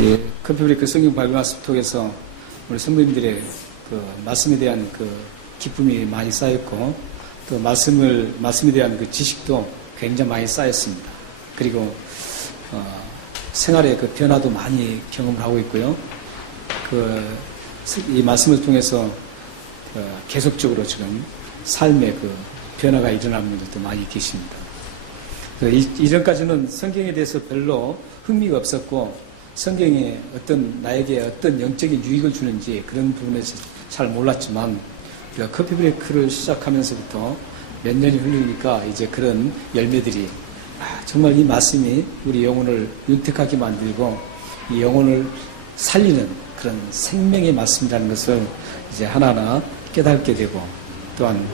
예, 커피브레이크 성경 발굴 학습 통해서 우리 성도님들의 그 말씀에 대한 그 기쁨이 많이 쌓였고, 또 말씀에 대한 그 지식도 굉장히 많이 쌓였습니다. 그리고 생활의 그 변화도 많이 경험을 하고 있고요. 이 말씀을 통해서 계속적으로 지금 삶의 그 변화가 일어나는 분들도 많이 계십니다. 이전까지는 성경에 대해서 별로 흥미가 없었고, 성경에 나에게 어떤 영적인 유익을 주는지 그런 부분에서 잘 몰랐지만, 커피브레이크를 시작하면서부터 몇 년이 흘리니까 이제 그런 열매들이, 정말 이 말씀이 우리 영혼을 윤택하게 만들고 이 영혼을 살리는 그런 생명의 말씀이라는 것을 이제 하나하나 깨닫게 되고, 또한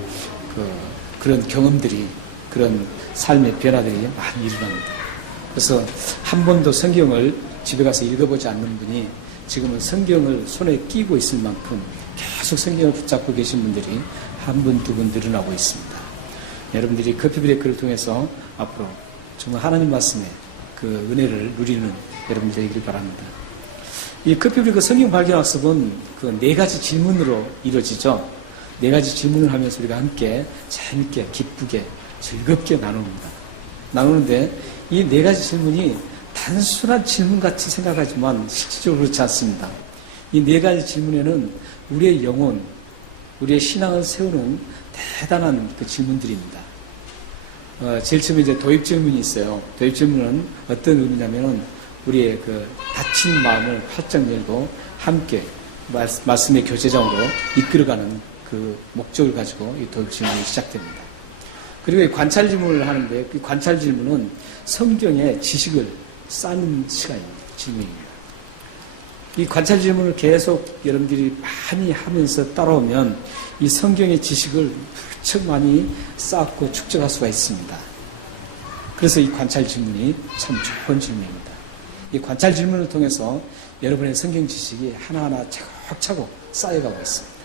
그런 경험들이, 그런 삶의 변화들이 많이 일어납니다. 그래서 한 번도 성경을 집에 가서 읽어보지 않는 분이 지금은 성경을 손에 끼고 있을 만큼 계속 성경을 붙잡고 계신 분들이 한 분, 두 분 늘어나고 있습니다. 여러분들이 커피브레이크를 통해서 앞으로 정말 하나님 말씀의 그 은혜를 누리는 여러분들이길 바랍니다. 이 커피브레이크 성경 발견학습은 그 4가지 질문으로 이루어지죠. 4가지 질문을 하면서 우리가 함께 재밌게, 기쁘게, 즐겁게 나누는데 이 4가지 질문이 단순한 질문같이 생각하지만 실질적으로 그렇지 않습니다. 이 4가지 질문에는 우리의 영혼, 우리의 신앙을 세우는 대단한 그 질문들입니다. 제일 처음에 이제 도입 질문이 있어요. 도입 질문은 어떤 의미냐면은 우리의 그 닫힌 마음을 활짝 열고 함께 말씀의 교제장으로 이끌어가는 그 목적을 가지고 이 도입 질문이 시작됩니다. 그리고 이 관찰 질문을 하는데, 그 관찰 질문은 성경의 지식을 쌓는 질문입니다. 이 관찰 질문을 계속 여러분들이 많이 하면서 따라오면 이 성경의 지식을 무척 많이 쌓고 축적할 수가 있습니다. 그래서 이 관찰 질문이 참 좋은 질문입니다. 이 관찰 질문을 통해서 여러분의 성경 지식이 하나하나 차곡차곡 쌓여가고 있습니다.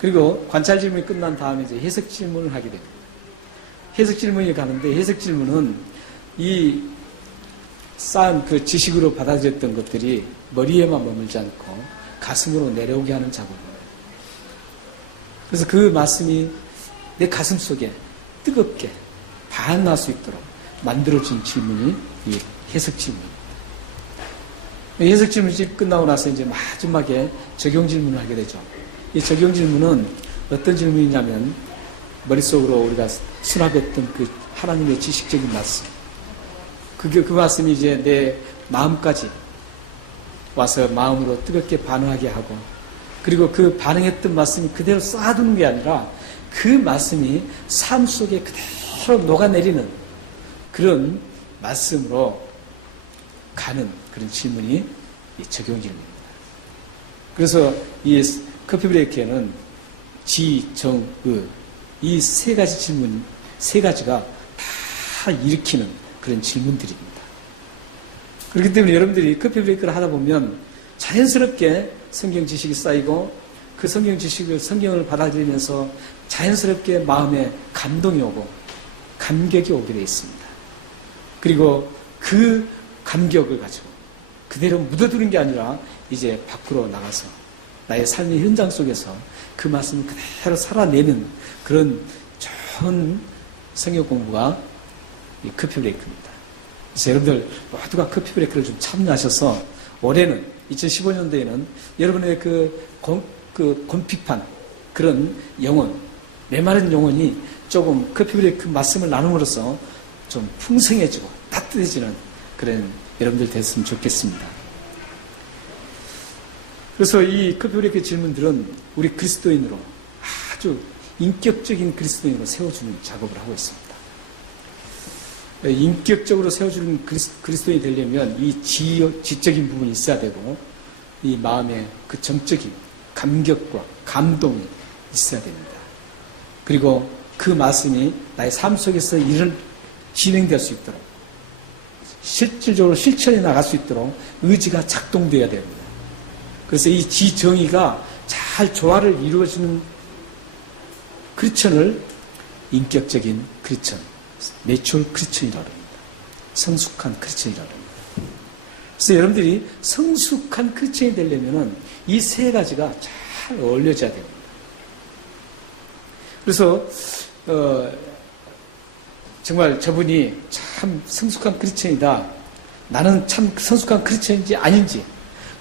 그리고 관찰 질문이 끝난 다음에 이제 해석 질문을 하게 됩니다. 해석 질문이 가는데, 해석 질문은 이 쌓은 그 지식으로 받아들였던 것들이 머리에만 머물지 않고 가슴으로 내려오게 하는 작업입니다. 그래서 그 말씀이 내 가슴 속에 뜨겁게 반응할 수 있도록 만들어진 질문이 이 해석 질문입니다. 해석 질문이 끝나고 나서 이제 마지막에 적용 질문을 하게 되죠. 이 적용 질문은 어떤 질문이냐면, 머릿속으로 우리가 수납했던 그 하나님의 지식적인 말씀, 그 말씀이 이제 내 마음까지 와서 마음으로 뜨겁게 반응하게 하고, 그리고 그 반응했던 말씀이 그대로 쌓아두는 게 아니라 그 말씀이 삶 속에 그대로 녹아내리는 그런 말씀으로 가는 그런 질문이 이 적용 질문입니다. 그래서 이 커피브레이크에는 지, 정, 의, 이 3가지 질문, 3가지가 다 일으키는 그런 질문들입니다. 그렇기 때문에 여러분들이 커피브레이크를 하다 보면 자연스럽게 성경 지식이 쌓이고, 그 성경을 받아들이면서 자연스럽게 마음에 감동이 오고 감격이 오게 되어 있습니다. 그리고 그 감격을 가지고 그대로 묻어두는 게 아니라 이제 밖으로 나가서 나의 삶의 현장 속에서 그 말씀을 그대로 살아내는 그런 좋은 성경 공부가 이 커피브레이크입니다. 그래서 여러분들 모두가 커피브레이크를 좀 참여하셔서 올해는 2015년도에는 여러분의 곰핍한 그런 영혼, 메마른 영혼이 조금 커피브레이크 말씀을 나눔으로써 좀 풍성해지고 따뜻해지는 그런 여러분들 됐으면 좋겠습니다. 그래서 이 커피브레이크 질문들은 우리 그리스도인으로 아주 인격적인 그리스도인으로 세워주는 작업을 하고 있습니다. 인격적으로 세워주는 그리스도인이 되려면 이 지적인 부분이 있어야 되고, 이 마음에 그 정적인 감격과 감동이 있어야 됩니다. 그리고 그 말씀이 나의 삶 속에서 진행될 수 있도록, 실질적으로 실천해 나갈 수 있도록 의지가 작동되어야 됩니다. 그래서 이 지정의가 잘 조화를 이루어지는 크리스천을 인격적인 크리스천, 내추럴 크리스천이라고 합니다. 성숙한 크리스천이라고 합니다. 그래서 여러분들이 성숙한 크리스천이 되려면은 이 세 가지가 잘 어울려져야 됩니다. 그래서 정말 저분이 참 성숙한 크리스천이다. 나는 참 성숙한 크리스천인지 아닌지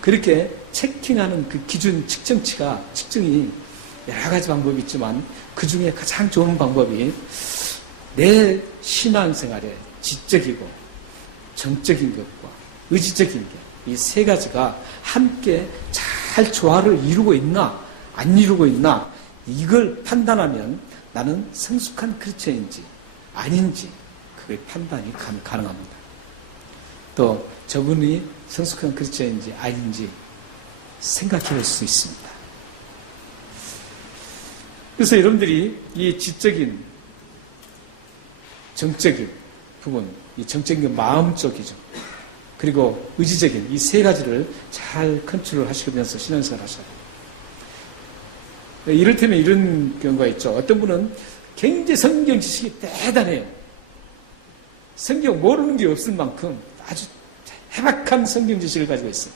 그렇게 체킹하는 그 기준 측정이 여러 가지 방법이 있지만 그 중에 가장 좋은 방법이 내 신앙생활에 지적이고 정적인 것과 의지적인 것, 이 세 가지가 함께 잘 조화를 이루고 있나 안 이루고 있나 이걸 판단하면 나는 성숙한 크리스천인지 아닌지 그게 판단이 가능합니다. 또 저분이 성숙한 크리스천인지 아닌지 생각해 볼 수 있습니다. 그래서 여러분들이 이 지적인 정적인 부분, 이 정적인 마음 쪽이죠. 그리고 의지적인 이 세 가지를 잘 컨트롤 하시면서 신앙생활 하셔야 돼요. 이를테면 이런 경우가 있죠. 어떤 분은 굉장히 성경 지식이 대단해요. 성경 모르는 게 없을 만큼 아주 해박한 성경 지식을 가지고 있어요.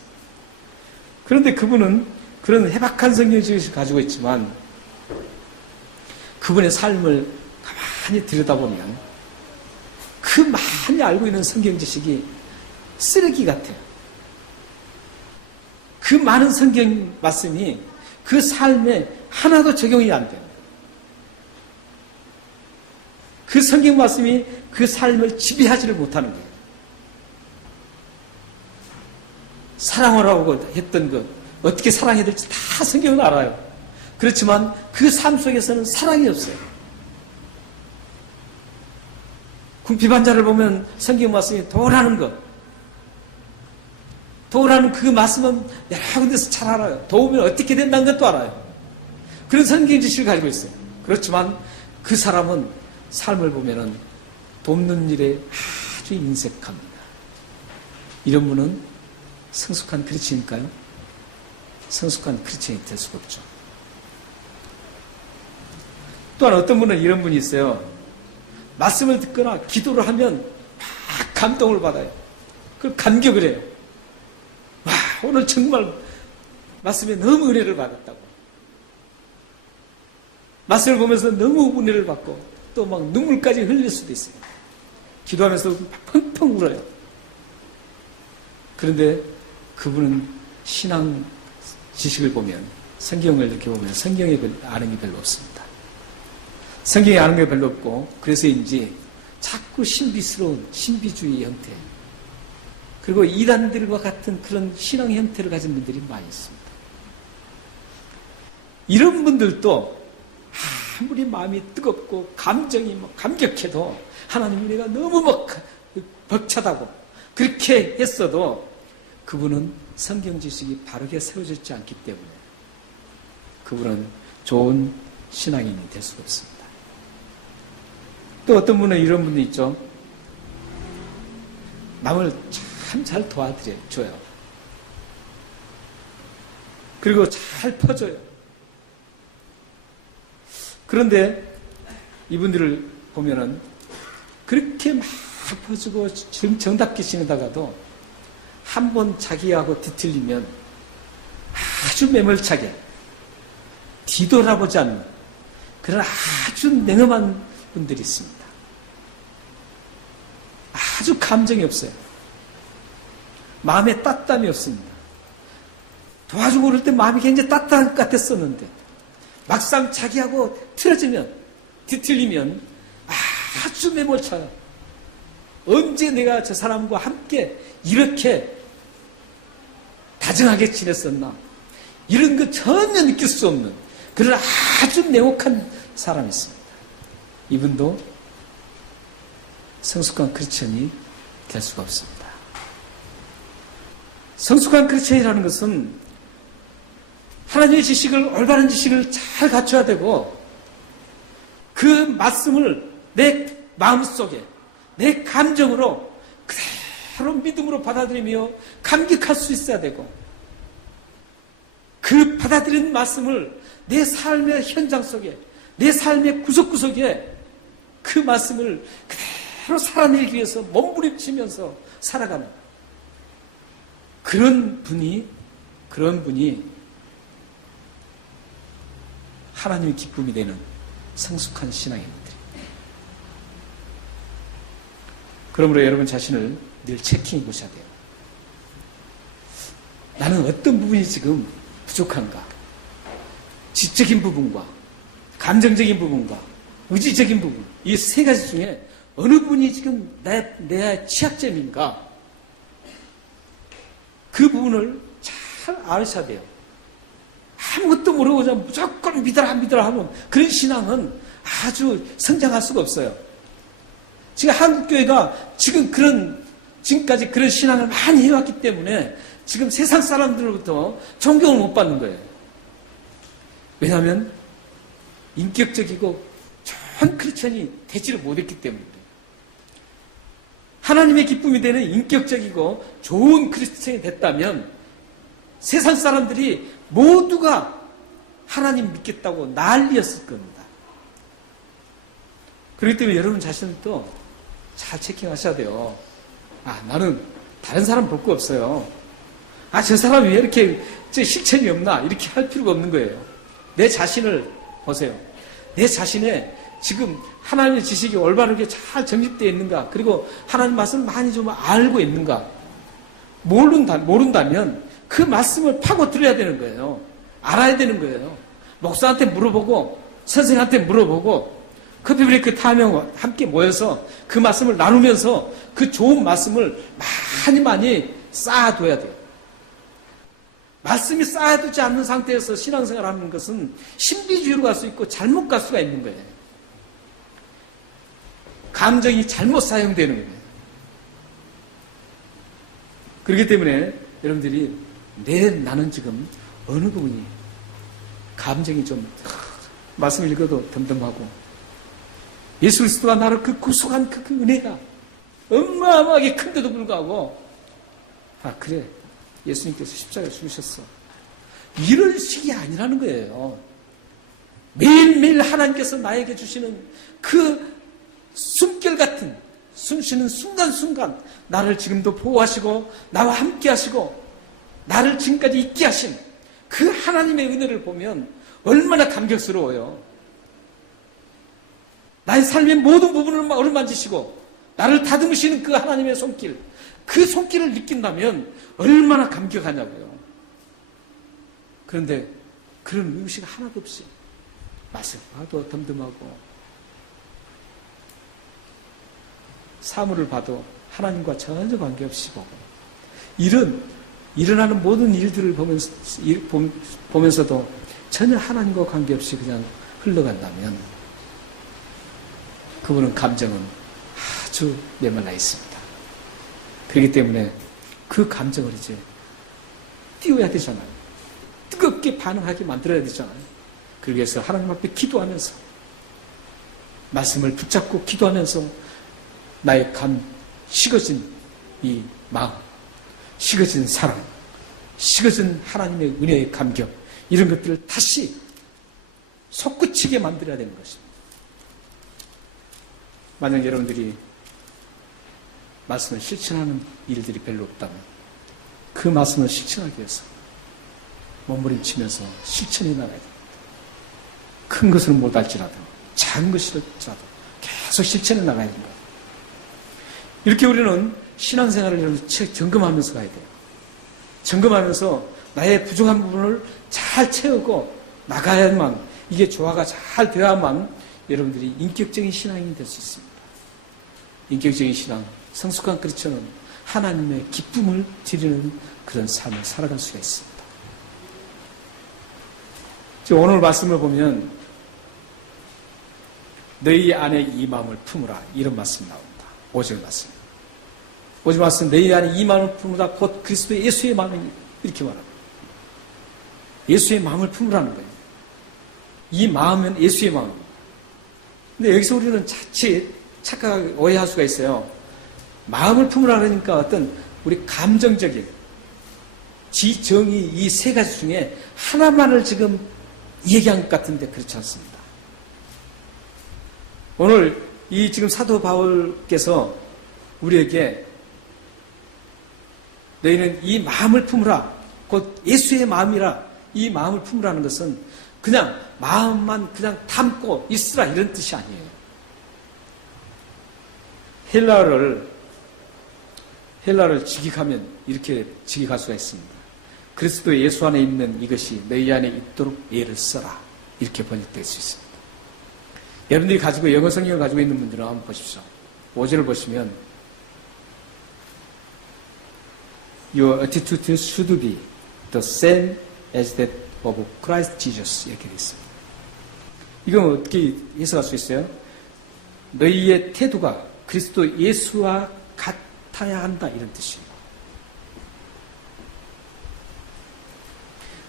그런데 그분은 그런 해박한 성경 지식을 가지고 있지만 그분의 삶을 가만히 들여다보면 그 많이 알고 있는 성경 지식이 쓰레기 같아요. 그 많은 성경 말씀이 그 삶에 하나도 적용이 안 돼요. 그 성경 말씀이 그 삶을 지배하지를 못하는 거예요. 사랑하라고 했던 것, 어떻게 사랑해야 될지 다 성경은 알아요. 그렇지만 그 삶 속에서는 사랑이 없어요. 궁핍한 자를 보면 성경 말씀이 도라는 것, 도라는 그 말씀은 여러 군데서 잘 알아요. 도우면 어떻게 된다는 것도 알아요. 그런 성경 지식을 가지고 있어요. 그렇지만 그 사람은 삶을 보면은 돕는 일에 아주 인색합니다. 이런 분은 성숙한 크리스천일까요? 성숙한 크리스천이 될 수가 없죠. 또한 어떤 분은 이런 분이 있어요. 말씀을 듣거나 기도를 하면 막 감동을 받아요. 그걸 감격을 해요. 와, 오늘 정말 말씀에 너무 은혜를 받았다고. 말씀을 보면서 너무 은혜를 받고 또 막 눈물까지 흘릴 수도 있어요. 기도하면서 막 펑펑 울어요. 그런데 그분은 신앙 지식을 보면 성경을 이렇게 보면 성경에 아는 게 별로 없습니다. 성경에 아는 게 별로 없고 그래서인지 자꾸 신비스러운 신비주의 형태 그리고 이단들과 같은 그런 신앙 형태를 가진 분들이 많이 있습니다. 이런 분들도 아무리 마음이 뜨겁고 감정이 감격해도 하나님 은혜가 너무 벅차다고 그렇게 했어도 그분은 성경 지식이 바르게 세워졌지 않기 때문에 그분은 좋은 신앙인이 될 수가 없습니다. 또 어떤 분은 이런 분도 있죠. 남을 참 잘 도와줘요. 그리고 잘 퍼줘요. 그런데 이분들을 보면은 그렇게 막 퍼주고 정답게 지내다가도 한 번 자기하고 뒤틀리면 아주 매몰차게 뒤돌아보지 않는 그런 아주 냉엄한 분들이 있습니다. 아주 감정이 없어요. 마음에 따뜻함이 없습니다. 도와주고 그럴 때 마음이 굉장히 따뜻한 것 같았었는데 막상 자기하고 틀어지면 뒤틀리면 아주 매몰차요. 언제 내가 저 사람과 함께 이렇게 다정하게 지냈었나 이런 거 전혀 느낄 수 없는 그런 아주 냉혹한 사람이 있습니다. 이분도 성숙한 크리스천이 될 수가 없습니다. 성숙한 크리스천이라는 것은 하나님의 지식을 올바른 지식을 잘 갖춰야 되고 그 말씀을 내 마음속에 내 감정으로 그대로 믿음으로 받아들이며 감격할 수 있어야 되고 그 받아들인 말씀을 내 삶의 현장 속에 내 삶의 구석구석에 그 말씀을 그대로 살아내기 위해서 몸부림치면서 살아가는 그런 분이 하나님의 기쁨이 되는 성숙한 신앙의 분들입니다. 그러므로 여러분 자신을 늘 체킹해 보셔야 돼요. 나는 어떤 부분이 지금 부족한가? 지적인 부분과 감정적인 부분과 의지적인 부분, 이 세 가지 중에 어느 부분이 지금 내 취약점인가? 그 부분을 잘 아셔야 돼요. 아무것도 모르고 그냥 무조건 믿어라 하면 그런 신앙은 아주 성장할 수가 없어요. 지금 한국교회가 지금까지 그런 신앙을 많이 해왔기 때문에 지금 세상 사람들로부터 존경을 못 받는 거예요. 왜냐하면 인격적이고 좋은 크리스천이 되지를 못했기 때문에 그래요. 하나님의 기쁨이 되는 인격적이고 좋은 크리스천이 됐다면 세상 사람들이 모두가 하나님 믿겠다고 난리였을 겁니다. 그렇기 때문에 여러분 자신도 잘 체킹하셔야 돼요. 나는 다른 사람 볼 거 없어요. 저 사람이 왜 이렇게 실천이 없나? 이렇게 할 필요가 없는 거예요. 내 자신을 보세요. 내 자신의 지금 하나님의 지식이 올바르게 잘 정립되어 있는가? 그리고 하나님 말씀을 많이 좀 알고 있는가? 모른다면 그 말씀을 파고 들어야 되는 거예요. 알아야 되는 거예요. 목사한테 물어보고 선생한테 물어보고 커피브레이크 타면 함께 모여서 그 말씀을 나누면서 그 좋은 말씀을 많이 쌓아둬야 돼요. 말씀이 쌓아두지 않는 상태에서 신앙생활을 하는 것은 신비주의로 갈 수 있고 잘못 갈 수가 있는 거예요. 감정이 잘못 사용되는 거예요. 그렇기 때문에 여러분들이 나는 지금 어느 부분이 감정이 좀 말씀을 읽어도 덤덤하고 예수 그리스도가 나를 그 구속한 그 은혜가 어마어마하게 큰데도 불구하고 그래 예수님께서 십자가에 죽으셨어 이런 식이 아니라는 거예요. 매일매일 하나님께서 나에게 주시는 그 숨결 같은 숨쉬는 순간순간 나를 지금도 보호하시고 나와 함께 하시고 나를 지금까지 있게 하신 그 하나님의 은혜를 보면 얼마나 감격스러워요. 나의 삶의 모든 부분을 어루만지시고 나를 다듬으시는 그 하나님의 손길, 그 손길을 느낀다면 얼마나 감격하냐고요. 그런데 그런 의식 하나도 없이 말씀을 덤덤하고 사물을 봐도 하나님과 전혀 관계없이 보고 일어나는 모든 일들을 보면서도 전혀 하나님과 관계없이 그냥 흘러간다면 그분은 감정은 아주 메말라 있습니다. 그렇기 때문에 그 감정을 이제 띄워야 되잖아요. 뜨겁게 반응하게 만들어야 되잖아요. 그러기 위해서 하나님 앞에 기도하면서 말씀을 붙잡고 기도하면서 나의 식어진 이 마음, 식어진 사랑, 식어진 하나님의 은혜의 감격 이런 것들을 다시 솟구치게 만들어야 되는 것입니다. 만약 여러분들이 말씀을 실천하는 일들이 별로 없다면 그 말씀을 실천하기 위해서 몸부림치면서 실천해 나가야 됩니다. 큰 것을 못할지라도 작은 것이라도 계속 실천해 나가야 됩니다. 이렇게 우리는 신앙생활을 점검하면서 가야 돼요. 점검하면서 나의 부족한 부분을 잘 채우고 나가야만 이게 조화가 잘 되어야만 여러분들이 인격적인 신앙인이 될 수 있습니다. 인격적인 신앙, 성숙한 크리스천은 하나님의 기쁨을 드리는 그런 삶을 살아갈 수가 있습니다. 지금 오늘 말씀을 보면 너희 안에 이 마음을 품으라 이런 말씀이 나옵니다. 5절 말씀. 5절 말씀 너희 안에 이 마음을 품으라 곧 그리스도의 예수의 마음이 이렇게 말합니다. 예수의 마음을 품으라는 거예요. 이 마음은 예수의 마음. 근데 여기서 우리는 자칫 착각하게 오해할 수가 있어요. 마음을 품으라 그러니까 어떤 우리 감정적인 지, 정의 이 세 가지 중에 하나만을 지금 얘기한 것 같은데 그렇지 않습니다. 오늘 이 지금 사도 바울께서 우리에게 너희는 이 마음을 품으라. 곧 예수의 마음이라. 이 마음을 품으라는 것은 그냥 마음만 그냥 담고 있으라 이런 뜻이 아니에요. 헬라를 직역하면 이렇게 직역할 수가 있습니다. 그리스도 예수 안에 있는 이것이 너희 안에 있도록 애를 써라. 이렇게 번역될 수 있습니다. 여러분들이 가지고 영어 성경을 가지고 있는 분들은 한번 보십시오. 5절을 보시면 Your attitude should be the same as that of Christ Jesus 이렇게 되어 있습니다. 이건 어떻게 해석할 수 있어요? 너희의 태도가 그리스도 예수와 같아야 한다 이런 뜻이에요.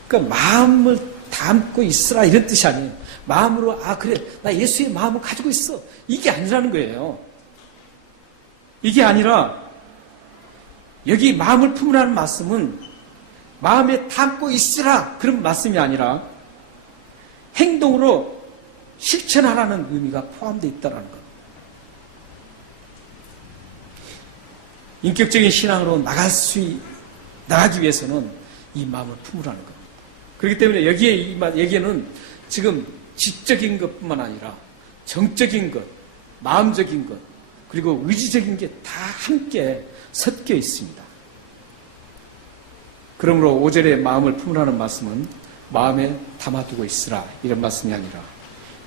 그러니까 마음을 담고 있으라 이런 뜻이 아니에요. 마음으로 그래 나 예수의 마음을 가지고 있어 이게 아니라는 거예요. 이게 아니라 여기 마음을 품으라는 말씀은 마음에 담고 있으라 그런 말씀이 아니라 행동으로 실천하라는 의미가 포함되어 있다는 것. 인격적인 신앙으로 나가기 위해서는 이 마음을 품으라는 겁니다. 그렇기 때문에 여기에는 지금 지적인 것뿐만 아니라 정적인 것, 마음적인 것, 그리고 의지적인 게 다 함께 섞여 있습니다. 그러므로 5절에 마음을 품으라는 말씀은 마음에 담아두고 있으라 이런 말씀이 아니라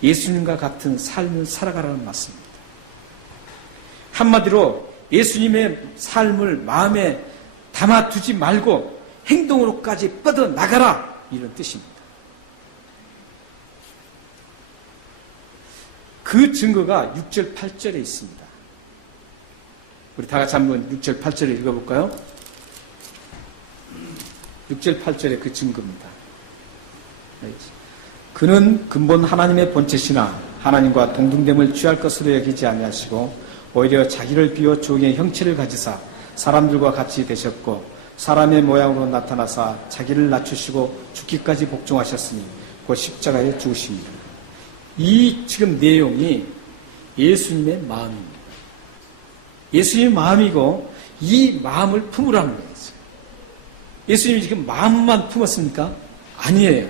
예수님과 같은 삶을 살아가라는 말씀입니다. 한마디로 예수님의 삶을 마음에 담아두지 말고 행동으로까지 뻗어나가라 이런 뜻입니다. 그 증거가 6절, 8절에 있습니다. 우리 다 같이 한번 6절, 8절을 읽어볼까요? 6절, 8절의 그 증거입니다. 그는 근본 하나님의 본체시나 하나님과 동등됨을 취할 것으로 여기지 아니하시고 오히려 자기를 비워 종의 형체를 가지사 사람들과 같이 되셨고 사람의 모양으로 나타나사 자기를 낮추시고 죽기까지 복종하셨으니 곧 십자가에 죽으십니다. 이 지금 내용이 예수님의 마음입니다. 예수님의 마음이고 이 마음을 품으라는 거예요. 예수님이 지금 마음만 품었습니까? 아니에요.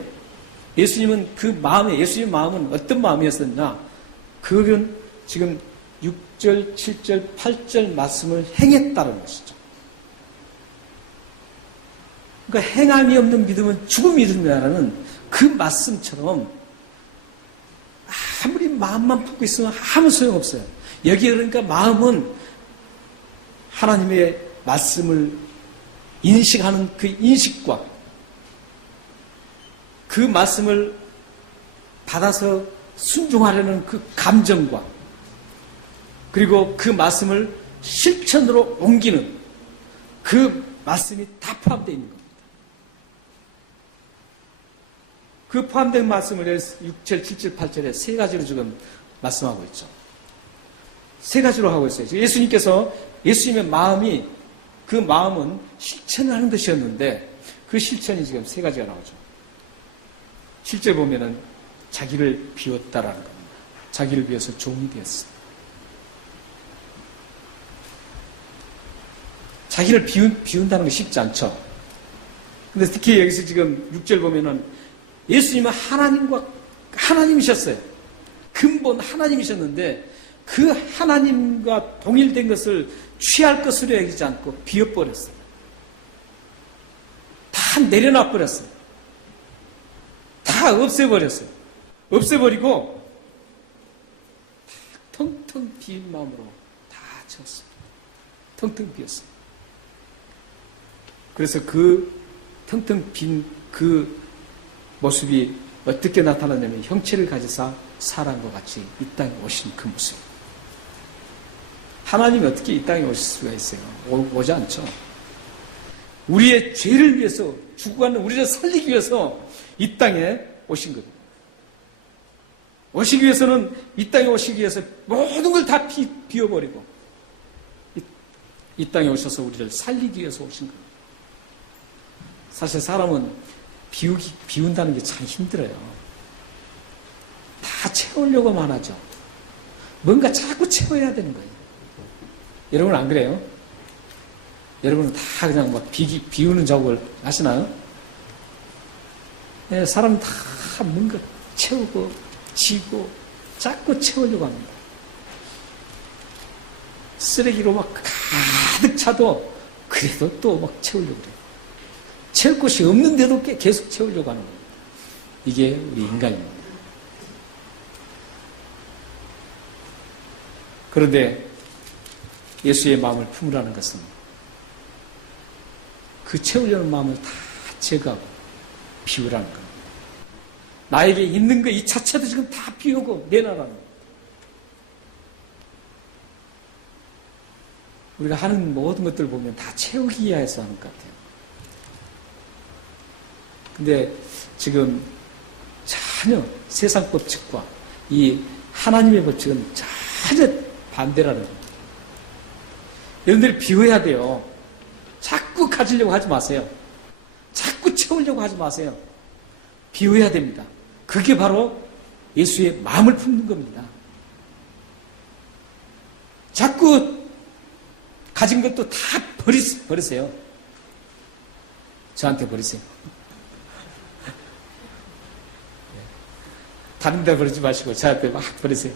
예수님은 그 마음에 예수님의 마음은 어떤 마음이었었냐? 그건 지금 6절, 7절, 8절 말씀을 행했다는 것이죠. 그러니까 행함이 없는 믿음은 죽은 믿음이라는 그 말씀처럼 아무리 마음만 품고 있으면 아무 소용없어요. 여기에 그러니까 마음은 하나님의 말씀을 인식하는 그 인식과 그 말씀을 받아서 순종하려는 그 감정과 그리고 그 말씀을 실천으로 옮기는 그 말씀이 다 포함되어 있는 겁니다. 그 포함된 말씀을 6절, 7절, 8절에 세 가지로 지금 말씀하고 있죠. 세 가지로 하고 있어요. 예수님께서 예수님의 마음이 그 마음은 실천을 하는 것이었는데 그 실천이 지금 세 가지가 나오죠. 실제 보면은 자기를 비웠다라는 겁니다. 자기를 비워서 종이 되었어요. 자기를 비운다는 게 쉽지 않죠. 근데 특히 여기서 지금 6절 보면은 예수님은 하나님이셨어요. 근본 하나님이셨는데 그 하나님과 동일된 것을 취할 것으로 여기지 않고 비워버렸어요. 다 내려놔버렸어요. 다 없애버렸어요. 없애버리고 텅텅 비운 마음으로 다 채웠습니다. 텅텅 비었어요. 그래서 그 텅텅 빈 그 모습이 어떻게 나타나냐면 형체를 가지사 사람과 같이 이 땅에 오신 그 모습. 하나님이 어떻게 이 땅에 오실 수가 있어요? 오지 않죠. 우리의 죄를 위해서 죽어가는 우리를 살리기 위해서 이 땅에 오신 겁니다. 오시기 위해서는 이 땅에 오시기 위해서 모든 걸 다 비워버리고 이 땅에 오셔서 우리를 살리기 위해서 오신 겁니다. 사실 사람은 비운다는 게 참 힘들어요. 다 채우려고만 하죠. 뭔가 자꾸 채워야 되는 거예요. 여러분 안 그래요? 여러분은 다 그냥 막 비우는 작업을 하시나요? 네, 사람은 다 뭔가 채우고 지고 자꾸 채우려고 합니다. 쓰레기로 막 가득 차도 그래도 또 막 채우려고 그래요. 채울 곳이 없는데도 계속 채우려고 하는 거예요. 이게 우리 인간입니다. 그런데 예수의 마음을 품으라는 것은 그 채우려는 마음을 다 제거하고 비우라는 겁니다. 나에게 있는 거 이 자체도 지금 다 비우고 내놔라는 거예요. 우리가 하는 모든 것들을 보면 다 채우기 위해서 하는 것 같아요. 근데 지금 전혀 세상 법칙과 이 하나님의 법칙은 전혀 반대라는 겁니다. 여러분들이 비워야 돼요. 자꾸 가지려고 하지 마세요. 자꾸 채우려고 하지 마세요. 비워야 됩니다. 그게 바로 예수의 마음을 품는 겁니다. 자꾸 가진 것도 다 버리세요. 저한테 버리세요. 다른 데 버리지 마시고 저한테 막 버리세요.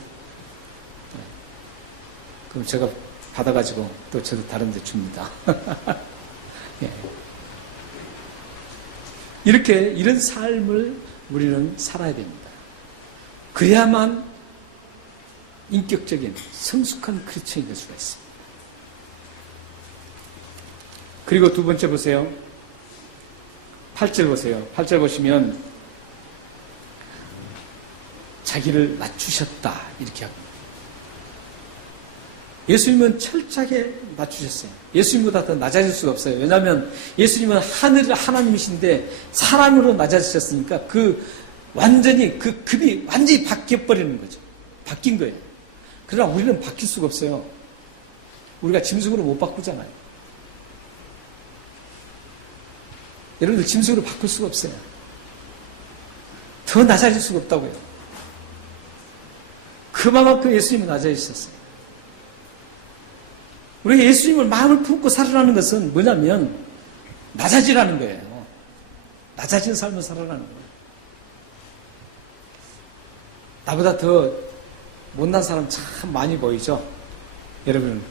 그럼 제가 받아가지고 또 저도 다른 데 줍니다. 예. 이런 삶을 우리는 살아야 됩니다. 그래야만 인격적인 성숙한 크리스천이 될 수가 있습니다. 그리고 두 번째 보세요. 8절 보세요. 8절 보시면 자기를 낮추셨다 이렇게 하고 예수님은 철저하게 낮추셨어요. 예수님보다 더 낮아질 수가 없어요. 왜냐하면 예수님은 하늘의 하나님이신데 사람으로 낮아지셨으니까 완전히 그 급이 완전히 바뀌어버리는 거죠. 바뀐 거예요. 그러나 우리는 바뀔 수가 없어요. 우리가 짐승으로 못 바꾸잖아요. 여러분들 짐승으로 바꿀 수가 없어요. 더 낮아질 수가 없다고요. 그만큼 예수님은 낮아지셨어요. 우리가 예수님을 마음을 품고 살아라는 것은 뭐냐면 낮아지라는 거예요. 낮아진 삶을 살아라는 거예요. 나보다 더 못난 사람 참 많이 보이죠? 여러분,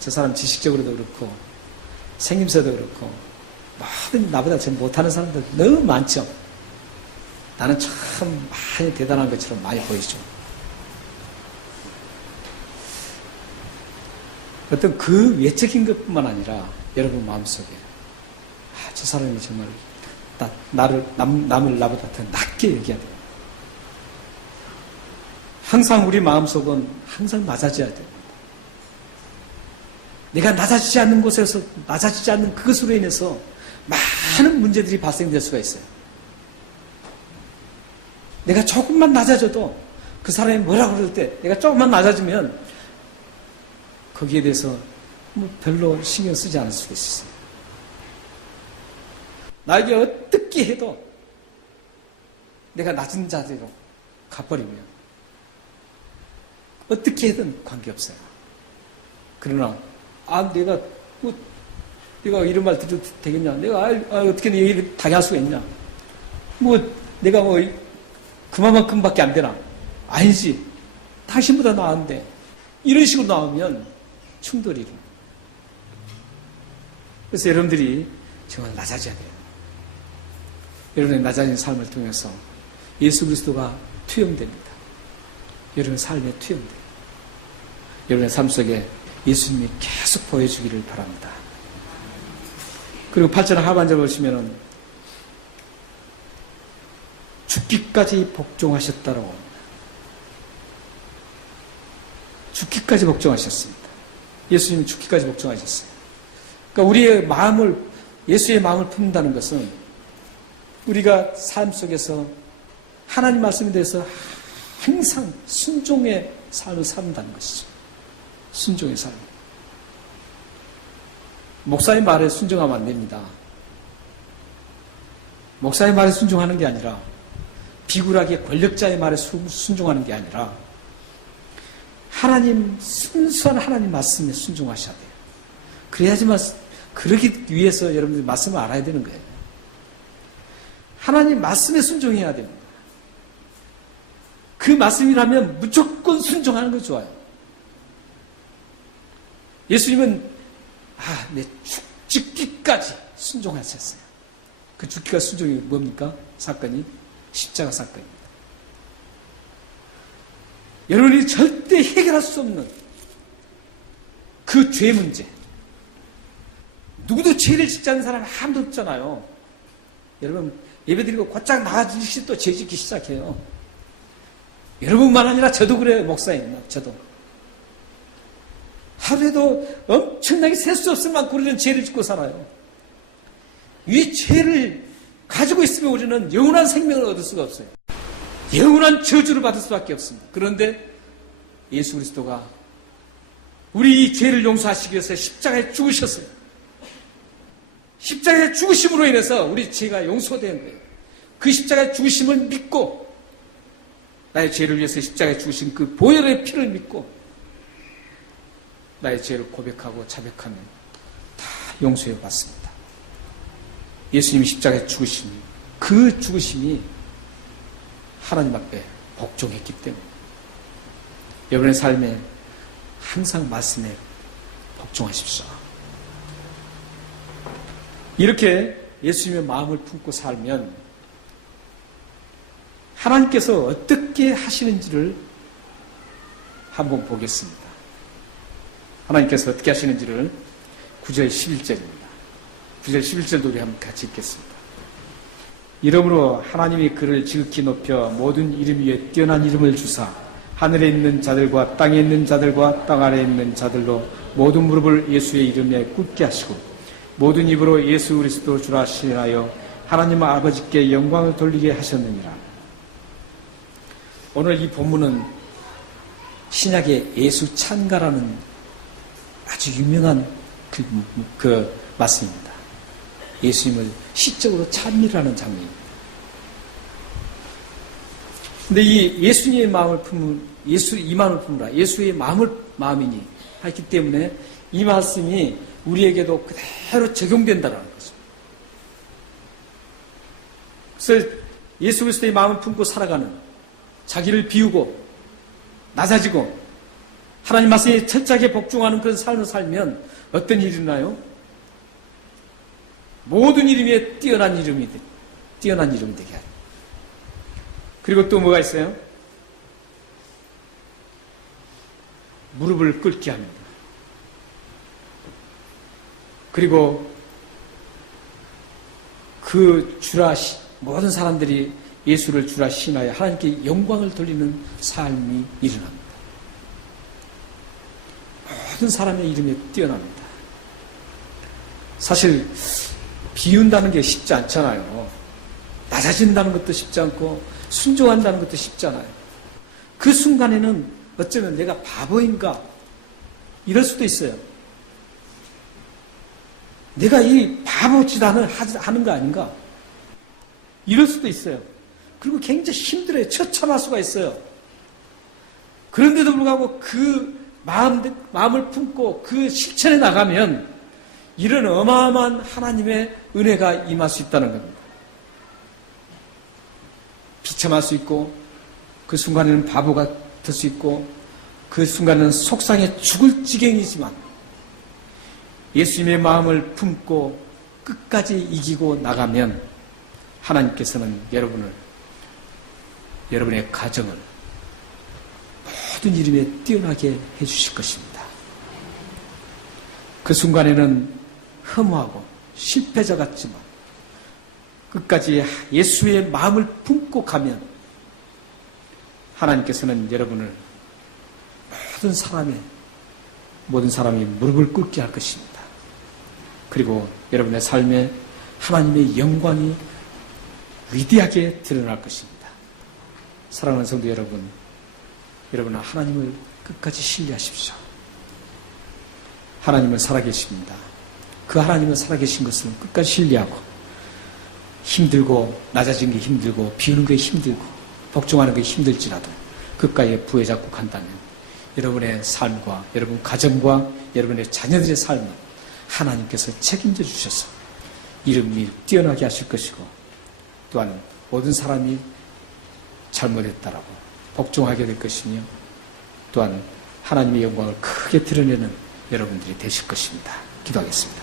저 사람 지식적으로도 그렇고 생김새도 그렇고 모든 나보다 좀 못하는 사람들 너무 많죠? 나는 참 많이 대단한 것처럼 많이 보이죠? 어떤 그 외적인 것뿐만 아니라 여러분 마음속에 저 사람이 정말 남을 나보다 더 낮게 얘기해야 돼요. 항상 우리 마음속은 항상 낮아져야 돼요. 내가 낮아지지 않는 곳에서 낮아지지 않는 그것으로 인해서 많은 문제들이 발생될 수가 있어요. 내가 조금만 낮아져도 그 사람이 뭐라고 그럴 때 내가 조금만 낮아지면 거기에 대해서 별로 신경 쓰지 않을 수가 있어요. 나에게 어떻게 해도 내가 낮은 자세로 가버리면 어떻게 해든 관계없어요. 그러나 내가 이런 말 드려도 되겠냐? 내가 어떻게 내 얘기를 당할 수가 있냐? 내가 그만큼밖에 안 되나? 아니지. 당신보다 나은데 이런 식으로 나오면 충돌이 일어나요. 그래서 여러분들이 정말 낮아져야 돼요. 여러분의 낮아진 삶을 통해서 예수 그리스도가 투영됩니다. 여러분의 삶에 투영돼요. 여러분의 삶 속에 예수님이 계속 보여주기를 바랍니다. 그리고 8절 하반절 보시면은 죽기까지 복종하셨다라고 합니다. 죽기까지 복종하셨습니다. 예수님은 죽기까지 복종하셨어요. 그러니까 우리의 예수의 마음을 품는다는 것은 우리가 삶 속에서 하나님 말씀에 대해서 항상 순종의 삶을 산다는 것이죠. 순종의 삶. 목사의 말에 순종하면 안 됩니다. 목사의 말에 순종하는 게 아니라 비굴하게 권력자의 말에 순종하는 게 아니라 순수한 하나님 말씀에 순종하셔야 돼요. 그래야지만, 그러기 위해서 여러분들이 말씀을 알아야 되는 거예요. 하나님 말씀에 순종해야 됩니다. 그 말씀이라면 무조건 순종하는 거 좋아요. 예수님은 내 죽기까지 순종하셨어요. 그 죽기까지 순종이 뭡니까? 사건이 십자가 사건입니다. 여러분이 절대 해결할 수 없는 그 죄 문제. 누구도 죄를 짓지 않는 사람이 아무도 없잖아요. 여러분 예배드리고 곧장 나가주시 또 죄 짓기 시작해요. 여러분만 아니라 저도 그래요. 목사님, 저도. 하루에도 엄청나게 셀 수 없을 만큼 우리는 죄를 짓고 살아요. 이 죄를 가지고 있으면 우리는 영원한 생명을 얻을 수가 없어요. 영원한 저주를 받을 수밖에 없습니다. 그런데 예수 그리스도가 우리 이 죄를 용서하시기 위해서 십자가에 죽으셨어요. 십자가에 죽으심으로 인해서 우리 죄가 용서된 거예요. 그 십자가의 죽으심을 믿고 나의 죄를 위해서 십자가에 죽으신 그 보혈의 피를 믿고 나의 죄를 고백하고 자백하면 다 용서해 받습니다. 예수님이 십자가에 죽으신 그 죽으심이 하나님 앞에 복종했기 때문에 여러분의 삶에 항상 말씀에 복종하십시오. 이렇게 예수님의 마음을 품고 살면 하나님께서 어떻게 하시는지를 한번 보겠습니다. 하나님께서 어떻게 하시는지를 9절 11절입니다. 9절 11절도 우리 한번 같이 읽겠습니다. 이러므로 하나님이 그를 지극히 높여 모든 이름 위에 뛰어난 이름을 주사 하늘에 있는 자들과 땅에 있는 자들과 땅 아래에 있는 자들로 모든 무릎을 예수의 이름에 꿇게 하시고 모든 입으로 예수 그리스도 주라 시인하여 하나님 아버지께 영광을 돌리게 하셨느니라. 오늘 이 본문은 신약의 예수 찬가라는 아주 유명한 그 말씀입니다. 예수님을 시적으로 찬미하는 장면입니다. 근데 이 예수님의 마음을 품은 이 마음을 품으라. 예수의 마음이니 했기 때문에 이 말씀이 우리에게도 그대로 적용된다는 거죠. 그래서 예수 그리스도의 마음을 품고 살아가는 자기를 비우고 낮아지고 하나님 말씀에 철저하게 복종하는 그런 삶을 살면 어떤 일이 일어나요? 모든 이름에 뛰어난 이름이 되게 하요. 그리고 또 뭐가 있어요? 무릎을 꿇게 합니다. 그리고 그 주라 모든 사람들이 예수를 주라 신하여 하나님께 영광을 돌리는 삶이 일어납니다. 모든 사람의 이름에 뛰어납니다. 사실 비운다는 게 쉽지 않잖아요. 낮아진다는 것도 쉽지 않고 순종한다는 것도 쉽잖아요. 그 순간에는 어쩌면 내가 바보인가 이럴 수도 있어요. 내가 이 바보짓 하는 거 아닌가 이럴 수도 있어요. 그리고 굉장히 힘들어요. 처참할 수가 있어요. 그런데도 불구하고 그 마음을 품고 그 실천에 나가면 이런 어마어마한 하나님의 은혜가 임할 수 있다는 겁니다. 비참할 수 있고 그 순간에는 바보가 될 수 있고 그 순간에는 속상해 죽을 지경이지만 예수님의 마음을 품고 끝까지 이기고 나가면 하나님께서는 여러분의 가정을 모든 이름에 뛰어나게 해주실 것입니다. 그 순간에는 허무하고 실패자 같지만 끝까지 예수의 마음을 품고 가면 하나님께서는 여러분을 모든 사람이 무릎을 꿇게 할 것입니다. 그리고 여러분의 삶에 하나님의 영광이 위대하게 드러날 것입니다. 사랑하는 성도 여러분, 여러분은 하나님을 끝까지 신뢰하십시오. 하나님은 살아계십니다. 그 하나님은 살아계신 것을 끝까지 신뢰하고 힘들고 낮아진 게 힘들고 비우는 게 힘들고 복종하는 게 힘들지라도 끝까지 부여잡고 간다면 여러분의 삶과 여러분 가정과 여러분의 자녀들의 삶은 하나님께서 책임져 주셔서 이름이 뛰어나게 하실 것이고 또한 모든 사람이 잘못했다라고 복종하게 될 것이며 또한 하나님의 영광을 크게 드러내는 여러분들이 되실 것입니다. 기도하겠습니다.